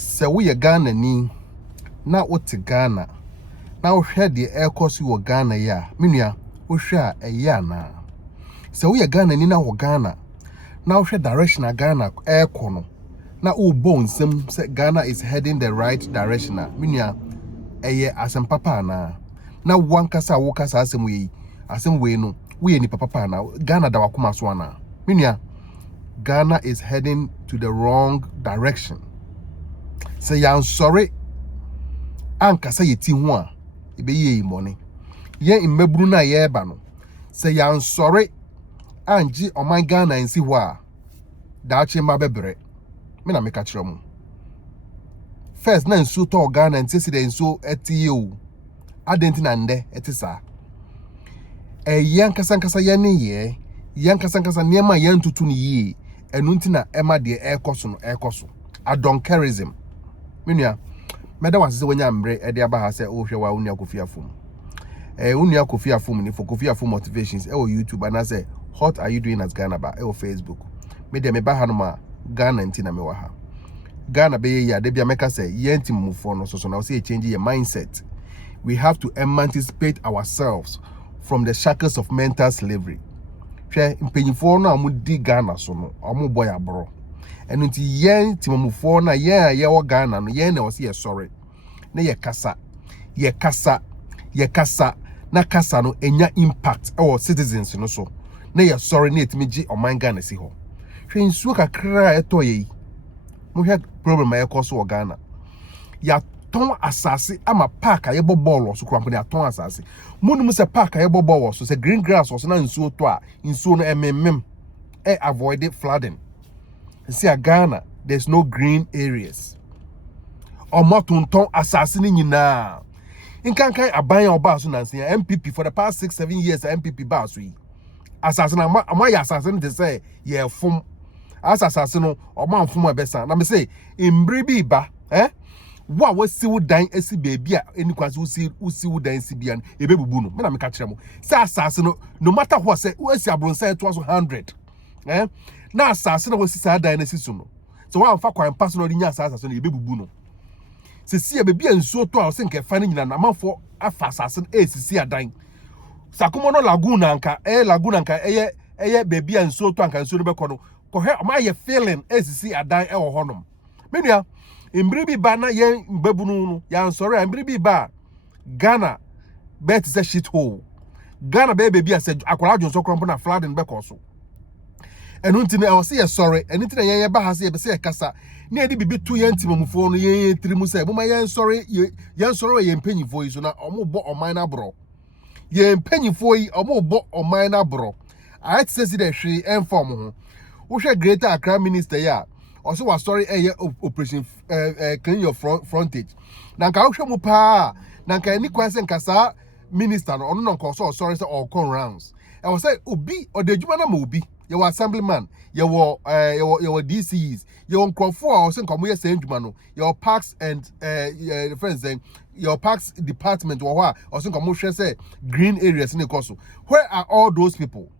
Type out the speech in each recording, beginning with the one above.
Se we ye Ghana ni na wote Ghana na wo hwe de ekoso wo Ghana ya menua wo hwe a eya na se we ye Ghana ni na wo Ghana na wo hwe direction a Ghana ekono na wo bonsem se Ghana is heading the right direction a menua eye asem papa na wankasa wo kasa asem we no we ni papa na Ghana da wakoma so ana menua Ghana is heading to the wrong direction. Say I'm sorry. Anka say yeti ho a ebe ye money. Ye immebru na ye ba no. Say I'm sorry. Anji o my Ghana nsi ho a da achi ma bebre. Me na meka kire mu. First na nsu to Ghana nti si de nsu etiye o. Adenti na nde etisa. Yankasa ye ne ye. Yankasa niema ye ntutu ni ye. Enu nti na ema de ekoso. Adonkerism. Menua meda wase wanya mbre e de aba ha se o hwe wa unia Kofi Afom unia Kofi Afom ni for Kofi Afom motivations e o YouTube and I say what are you doing as Ghana ba e o Facebook me de me ba ha no ma Ghana nti na me wa ha Ghana be ye ya de bia meka say ye nti mufo no so na say change your mindset. We have to emancipate ourselves from the shackles of mental slavery. Hwe mpanyifo no amudi Ghana so no omo boy abro enu nti yen timamufo na ye wo Ghana no yen na wo se sorry na ye kasa na kasa no enya impact our citizens no so na ye sorry na etimiji oman Ghana si ho hwe nsuo kakra eto ye mo hwe problem e koso wo Ghana ya ton asase ama park aye bobolo so krampo ya ton asase munum se park aye bobolo so se green grass so na nsuo to a nsuo no emmem avoid flooding. See a Ghana, there's no green areas. Or motunton assassin nyina. In kankai aban oba so nansi MPP for the past 6-7 years MPP ba so yi. Assassin am assassin they say ye fom. Assassin no o man fom abesa. Na me say imbre bi ba wa siwu dan esi baby a eni kwase usiwu dan si bia e bebubu no. Me na me ka kire mo. Say assassin no matter what say we si abronsa to 100. Na asase na wasi sa dan na sisu no so wa amfa kwan pass no nya asase no yebebubu no sisi e bebi ensuo to a se nke fa no nyina na amafo afa asase sisi adan sakomo no lagoon anka lagoon anka eye bebi ensuo to anka ensuo no beko no ko he ma ye feeling sisi adan wo honom menua mbiri bi ba na ye mbabunu no ya nsore mbiri bi ba Ghana bet is a shit hole Ghana bebi ase akwara adwonso krompo na flooding beko so enu ntine I say sorry enu ntine ye ba ha say be say kasa na edi bibi tu ye ntimamufo no ye trimu say mo ma ye sorry ye mpanyifo yi so na omo bo oman na bro ye mpanyifo yi omo bo oman na bro I say the hwe enfom ho wo hwe Greater Accra minister ya also was sorry operation clean your frontage na nka wo hwe mu pa na nka ni kwanse nkasa minister no ono nko so sorry say all come rounds I was say obi odejuma na ma obi your assemblyman, your DCs, your Crawford, or some come here saying your parks and friends then your parks department or some come say green areas in the coast. Where are all those people?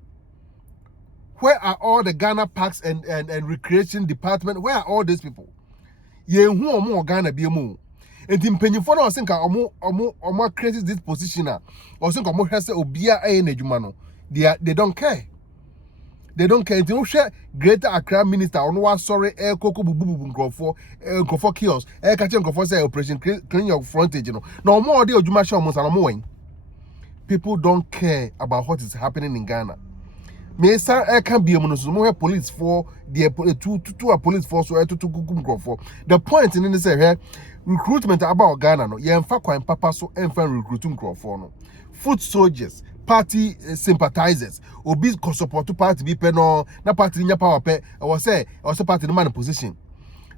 Where are all the Ghana parks and recreation department? Where are all these people? Ye who or more Ghana be more. And in Pennyford or think omo creates this position or some come here say obia nejumano. They don't care. They don't care. They don't share Greater Accra minister on what sorry koko bubu nkofo kiosk kache nkofo say operation clean your frontage no more dey ojuma show mo sanomo wen. People don't care about what is happening in Ghana. Me say can be mo so mo police for the two police force so to gugu nkofo. The point in this say recruitment about Ghana no ye mfa kwan papa so emfa recruit nkofo no. Foot soldiers party sympathizers obi support party bi pe no na party nya power pe was party no man position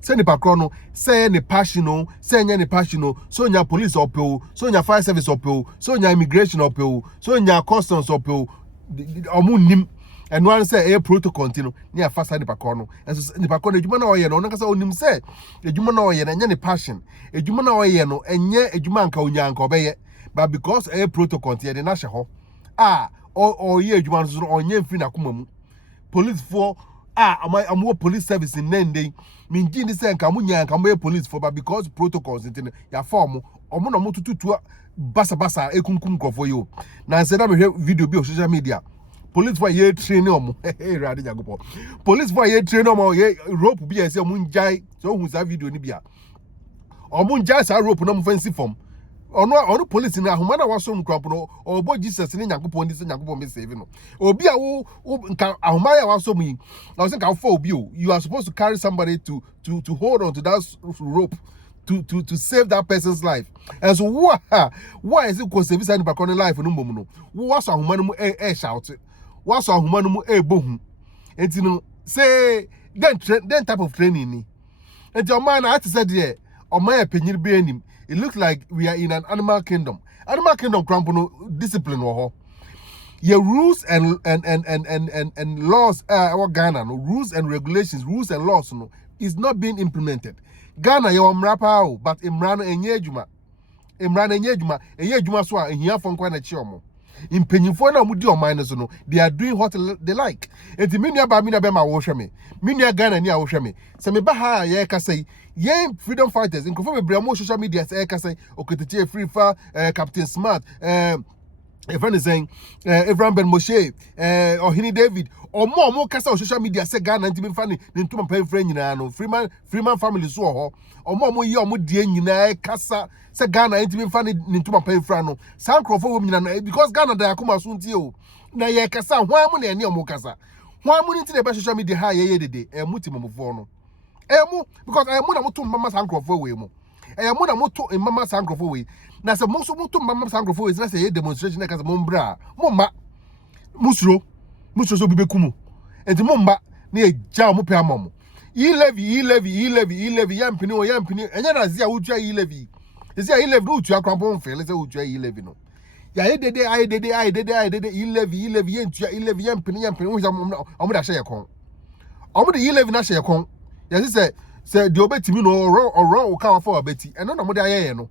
say ni pakro no say ni passion no say nya ni passion no so nya police opel so nya fire service opel so nya immigration opel so nya customs opel omu nim and one say protocol continue ni afasa ni pakro no and so ni pakro no ejuma na oye no na kasa onim say ejuma na oye na nya ni passion ejuma na oye no enye ejuma anka onya anka obeye but because protocol tie de na hye ho or ye adwuma so onye mfiri na koma mu police for I'm police service in Nende. Mean Jini say Kamunya and police for, but because protocols in your form, or mono to basa ekunkum for you. Now said I'm a video be on social media. Police for ye train police for ye train ye rope be as a munjai, so who's that video nibia. Or munjai sa rope no fancy form. Ono police na ahoma was so nkrampo no obo Jesus ni Yakobon dis Yakobon me save no obi a wo nka ahoma ya was so mi na say nka for obi o you are supposed to carry somebody to hold on to that rope to save that person's life. And so why is it cause save side back on life no mom no what so ahoma no mu shout what so ahoma no mu bohu enti no say then type of training ni enti o man na say there o man penyir be anim. It looks like we are in an animal kingdom. Animal kingdom, crampono discipline wo. Your rules and laws our Ghana no rules and regulations, rules and laws no is not being implemented. Ghana you mrapa but imrano enye adwuma. Imrano enye adwuma, enye adwuma so a ehia fon kwa na chi omo. Impenyifo na mudi oman so no they are doing what they like. Enti menua ba me na be ma wo hwe me. Menua Ghana ni a wo hwe me. Se me ba ha ye ka say yen freedom fighters in confirm be social media say ka say oketiche free fa Captain Smart a friend is saying Evran Ben Moshe or Hini David or more kasa on social media say Ghana ntimi fa ni ntuma pa friend nyina no Freeman family so ho or more ye omo die nyina kasa say Ghana ntimi fa ni ntuma pa friend no san crofo wo nyina because Ghana da akoma so ntie o na ye kasa hwan mu na ene omo kasa hwan mu nti na be social media ha ye dede mutimomofo no because emu na moto mama sankrofo we mu emu na moto mama sankrofo we na se mo so moto mama sankrofo we na se demonstration na kasa mo mbra mo ma musuro so bibekumu enti mo mba na e ja mo pe amamo levy yampini enya na zia utua levy zia levy utua krampo mfele se utua levy no ya dede levy yentua levy yampini wo ja omo da hye yekon omo de levy na hye yekon yes say the obetimi no oro ka for obeti eno na mo de ayeye no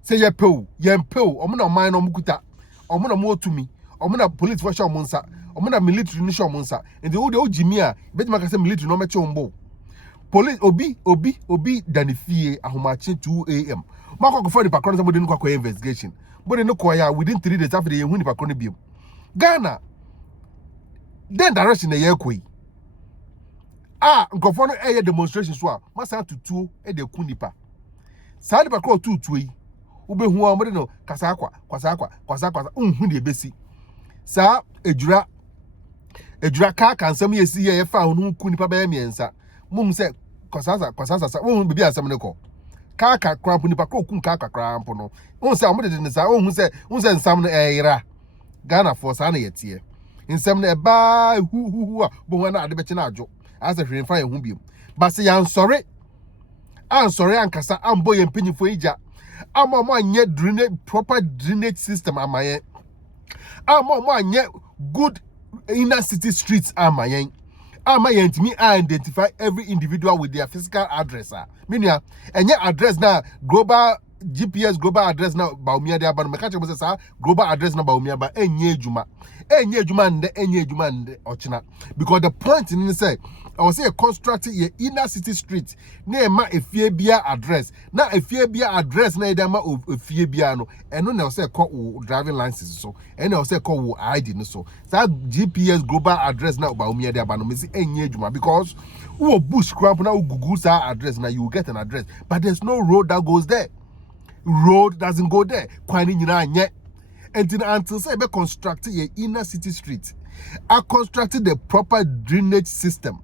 say ye pew omo na man no mukuta omo na mo otumi omo na police for show mo nsa omo na military ni show mo nsa and the ojimi a betima ka say military no meche ombo police obi danifie ahomache 2 am mako ko for the background somebody no kwa investigation but no kwa ya within 3 days after the hu ni background biom Ghana then direction na ye koi nkofo no demonstration so a masa tutuo de kunipa saa de bakro tutuo yi ubehu amode no kwasa unhu de besi saa ejura ka kansam yesi ye fa hu kunipa ba miensa mum se kwasa unhu bibi asam ne ko ka krampo nipa ko kun ka krampo no unhu se amode de saa unhu se nsam no yira Ghana for saa na yetie nsam no ba hu bo na ade be chi na ajo as a friend fire humbium but say I'm sorry ankasa ambo ye mpanyifo ija amamo anye proper drainage system amaye amamo anye good inner city streets amaye ntimi identify every individual with their physical address meaning enye address na global GPS global address na baumia de aba no meka chemo say global address na baumia ba enye ejuma nde ochina because the point in say I was say constructed your inner city street na ma efie bia address na efie bia address na ida ma efie bia no eno na say call driving license so eno say call ID no so that GPS global address na baumia de aba no me say enye ejuma because who bush crap na google sa address na you will get an address but there's no road that goes there. Road doesn't go there. Kwani nyina anye. Until say be constructed your inner city street. I constructed the proper drainage system.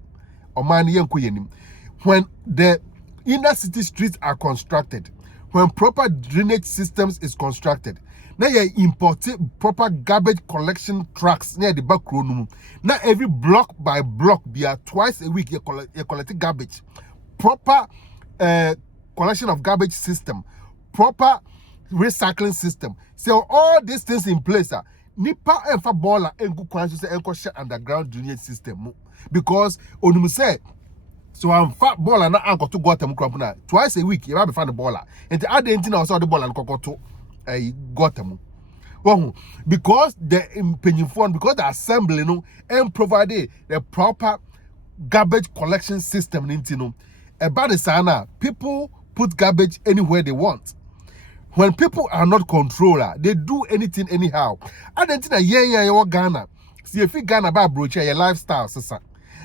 Omani yenko yenim. When the inner city streets are constructed, when proper drainage systems is constructed, now you import proper garbage collection trucks near the back room. Now every block by block be twice a week you collect garbage. Proper collection of garbage system. Proper recycling system. So all these things in place nipa enfa baller engu kwan so enko share underground drainage system because onum say so am fat baller na anko to gotem crop na twice a week you be find the baller and the identity na so the baller nko to gotem because the impeniform because the assembly no and provide the proper garbage collection system into no. About the sana, people put garbage anywhere they want. When people are not controller, they do anything anyhow. I don't think that yeah Ghana. See if you Ghana about broach your lifestyle, sister.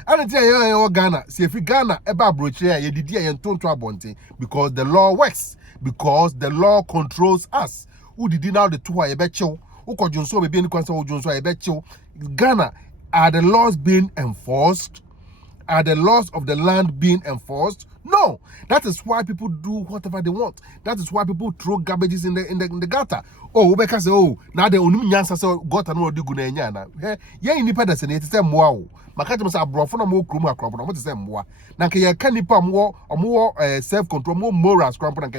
I don't think yeah Ghana. See if you Ghana about broach your didi and tonto abonte because the law works, because the law controls us. Who did now the two I bet you? Who could you so be being concerned with I bet you? Ghana, are the laws being enforced? Are the laws of the land being enforced? No. That is why people do whatever they want. That is why people throw garbages in the gutter. Oh, because oh, now they only nyansa so gutter no do guna nyana. Yeah, independence and it is a moa. Makati must have brought from a more kruma crump, what is a moa. Nanka ya canipa more or more self-control, more moral scrump, and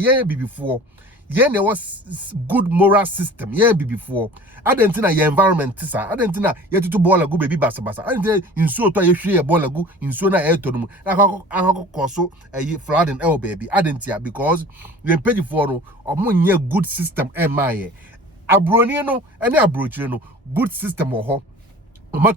yeah, be before. Yeah, there was good moral system. Yeah, be before. I didn't think your environment is. I didn't think you to ball a good baby basa. I didn't in so to you share a ball a good in so na air to I also a flood and el baby. I didn't hear because you pay for no or more good system. Am I? Abroniano and Abrochino good system or ho.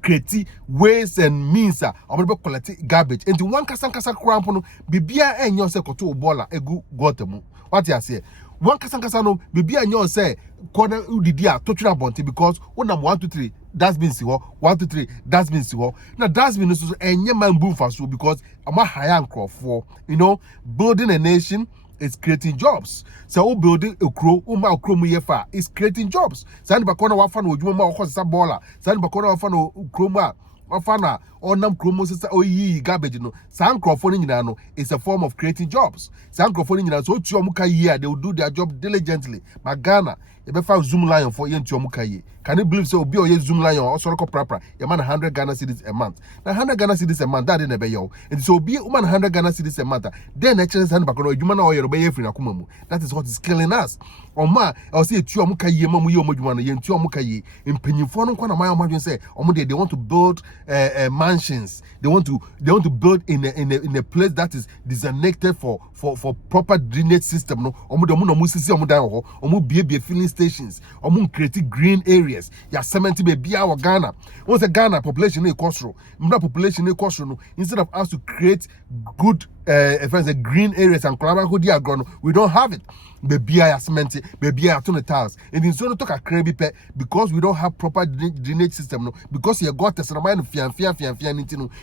Create ways and means about collecting garbage. And to one kasa crampono bibia and your second to bola a good gotamu. What you say? One kasa no bibia and your say corner udidia touching about because 1 2 3 that's been siwo 1 2 3 that's been siwo. Now that's been so and your man boom for so because I'm a high anchor for building a nation. It's creating jobs. So we building a crow, uma crow muyefa is creating jobs. Sani bakona wafano ujuma wakosa bola. Sani bakona wafano kroma wafana onam kromo sisa oyi garbage no. San crofoni nyinano is a form of creating jobs. San crofoni nyinano so tuyo muka year they will do their job diligently. Magana Ebefa Zoom Lion for yen to mukaye. Can you believe so? Be or Zoom Lion or Soroko Prapra? Your man 100 Ghana cedis a month. Now 100 Ghana cedis a month. That didn't be yo. And so be woman 100 Ghana cedis a month. Then actually send back on you man or your bay free nakumamu. That is what is killing us. Or ma, I'll say to mukaye mamu yo mujwana yen to mukaye. In Penifon kwana my imagine say they want to build mansions. They want to build in a place that is designated for proper drainage system. No, omu musisi omu dan omu be filling stations. Omu create green areas. Ya cement be our Ghana. Once a Ghana population coastro, population coastro. Instead of us to create good green areas and collaborative we don't have it. Baby I cement, baby I turn the tiles. And in so talk a crabby pet because we don't have proper drainage system. No, because you got us mind fear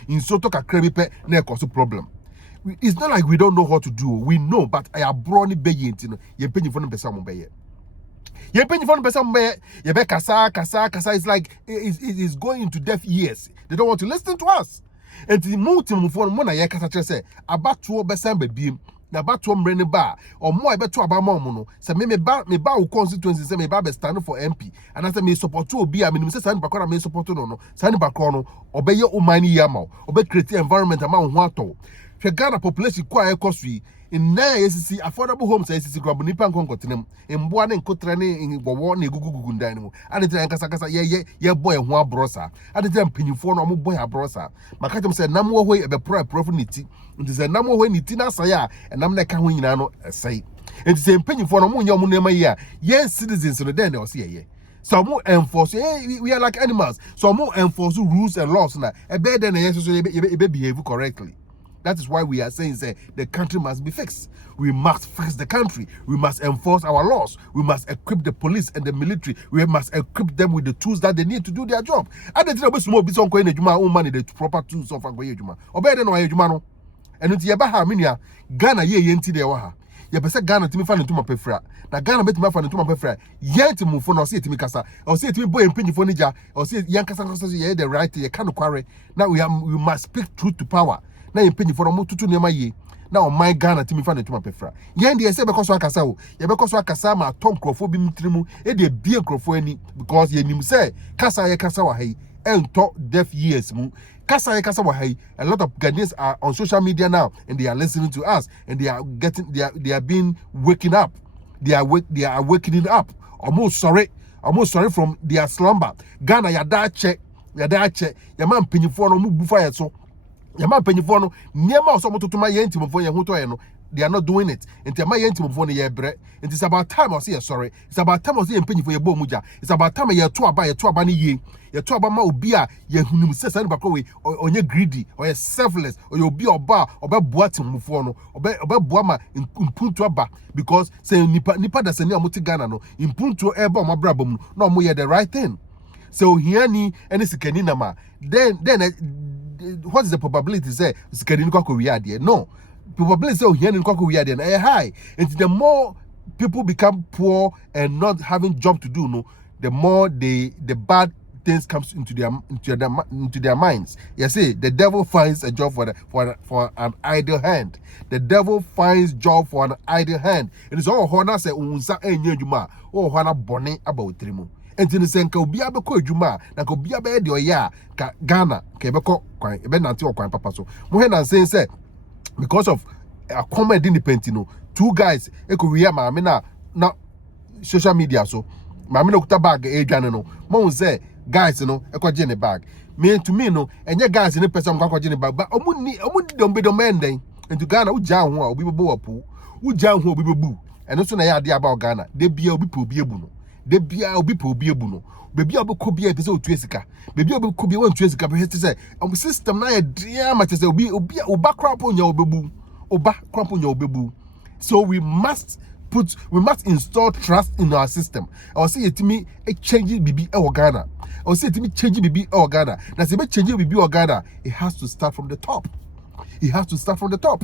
in so talk a crabby pet neck also problem. It's not like we don't know what to do. We know, but I have brought it back into you're paying for the person by you're paying for the person by you be kasa. It's like it is going into deaf ears. They don't want to listen to us. And the multi for mona ya kasa say about 2 besan beam na about 2 mrene ba or more about 2 about mono say me ba constituency say me ba be stand for MP and I say me support to obi I mean say stand back me support no stand back no obey your umani yama obey create environment ama ho ato hwe Ghana population kwa ekosui in na yesisi affordable homes yesisi grab nipa nkonkotenem mboa ne nkotra ne gbowo ne gugugugu ndan mu ade tira kasa ye boy ho abrosa ade tira mpanyifo no mo boy abrosa maka tem say nam wo hoi ebe profit nti say nam wo hoi niti na saya enam na ka ho nyina no esai nti say mpanyifo no mo nya mo nema yi a ye citizens no den o say ye so more enforce we are like animals so more enforce rules and laws na ebe den ye so ye behave correctly. That is why we are saying that the country must be fixed. We must fix the country. We must enforce our laws. We must equip the police and the military. We must equip them with the tools that they need to do their job. And the thing small bits on coin money the proper tools of Juma. Obey the no Jumano. And it's Yabaha Minia, Ghana ye yenti de waha. Yabesa Ghana to me fan into my pefra. Now Ghana bet my fan into my pefra. Yet to move for no see to me casa. Or say to me boy and penny for nija. Or say Yankasa the right you can't quarry. Now we must speak truth to power. Na yempenyi for mo tutu nema ye na o my Ghana timi fa ne tuma pefra yen de se be koso akasa o ye be koso akasa ma ton krofo bi mtrimu e de bie krofo ani because ye nim say kasa ye kasa wa hai ento deaf years mu kasa ye kasa wa hai. A lot of Ghanaians are on social media now and they are listening to us and they are being waking up. They are wakening up almost sorry from their slumber. Ghana ya da che ya man penyifo no mu bufa ye so Yama penifo no niema oso mototoma ye ntimfo ye hoto ye no they are not doing it. Into my yentim for the year bread. It is about time I say sorry. It's about time I say penny for your bomuja. It's about time you to abani ye. You to abama ubia ye hunum says and bakowe or you're greedy or you're selfless or you'll be bar or be boating mufono or be boama in punto aba because say nipa da seni amuti Ghana no in punto eba ma brabum no mo ye the right thing. So here ni any sikeni nama then what is the probability say sikeni kwa Korea there? No. Probability say here ni kwa Korea there high. And the more people become poor and not having job to do, no, the more the bad things comes into their minds. You see, the devil finds a job for an idle hand. The devil finds job for an idle hand. It is all honor say unsa enye juma o hana bone about trimu. Enti ne senka obi abekọ adwuma na ka obi abe de oya ka Ghana ka ebekọ kwan ebe nante okwan papa so. Mo he na say because of a common independent, two guys we na social media so maame na kuta bag edwane no mo say guys no ekoje ne bag me to me no enye guys ne person kwa koje ne bag ba omuni dombe menden into Ghana uja ho a obi bebo wapu uja ho obi bebu eno so na ya ade about Ghana de bia obi po obi ebu no de bia obi po obi ebu no bebi obekọ bia epese otu esika bebi obekọ bia wantu esika be say system na ya dia ma say obi oba crop onya obebu oba crop onya obebu. So we must install trust in our system. I say yetimi change bibi e Ghana. I say yetimi change bibi e Ghana. Na say be change bibi e Ghana, it has to start from the top. It has to start from the top.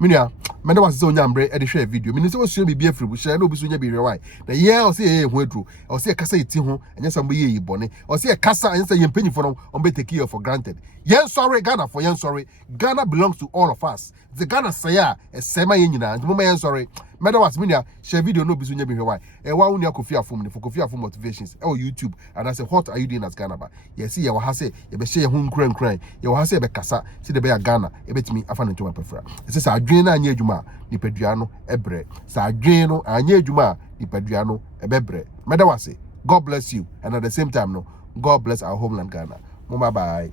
Minia, mena was so nyambre e de share video. Minia say so bibi afri, share no bi so nya bi rewai. Na ye I say ho adru. I say kasa yeti ho, anya sam be ye bone. I say kasa anya say yempenyi for no on be take you for granted. Yen sorry Ghana for yen sorry. Ghana belongs to all of us. The Ghana say ya e sema yen nyina. Nti mo yen sorry. Meda was minia share video no bi so nya bi rewai. E wa uni Kofi Afom ne for Kofi Afom motivations. E o YouTube and I say what are you doing as Ghana ba? Ye see ye wa ha say ye be share ho nkran. Ye wa ha say be kasa. See the be ya Ghana. E betimi afa ne ntoma pefra. E say adwen na anya adwuma nipadua no ebre sa adwen no anya adwuma nipadua no ebebre. Meda wase God bless you and at the same time no God bless our homeland Ghana. Bye bye.